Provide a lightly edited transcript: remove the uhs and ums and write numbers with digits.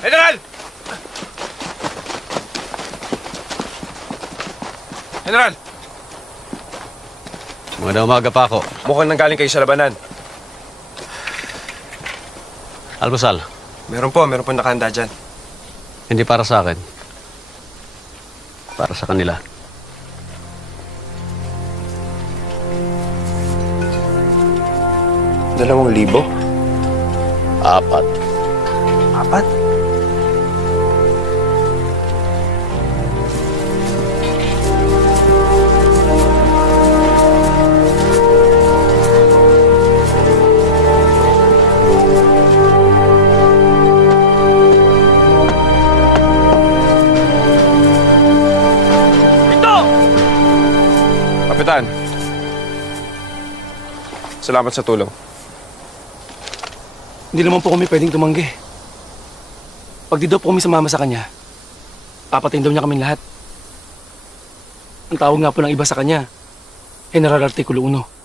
General! General! Magandang umaga pa ako. Mukhang nanggaling kayo sa labanan. Almusal, Meron po nakahanda dyan. hindi para sa akin. Para sa kanila. $2,000? Apat. Apat? Kapitan, salamat sa tulong. Hindi naman po kami pwedeng tumanggi. Pag di daw po kami sumama sa kanya, papatayin daw niya kaming lahat. Ang tawag nga po ng iba sa kanya, General Artikulo 1.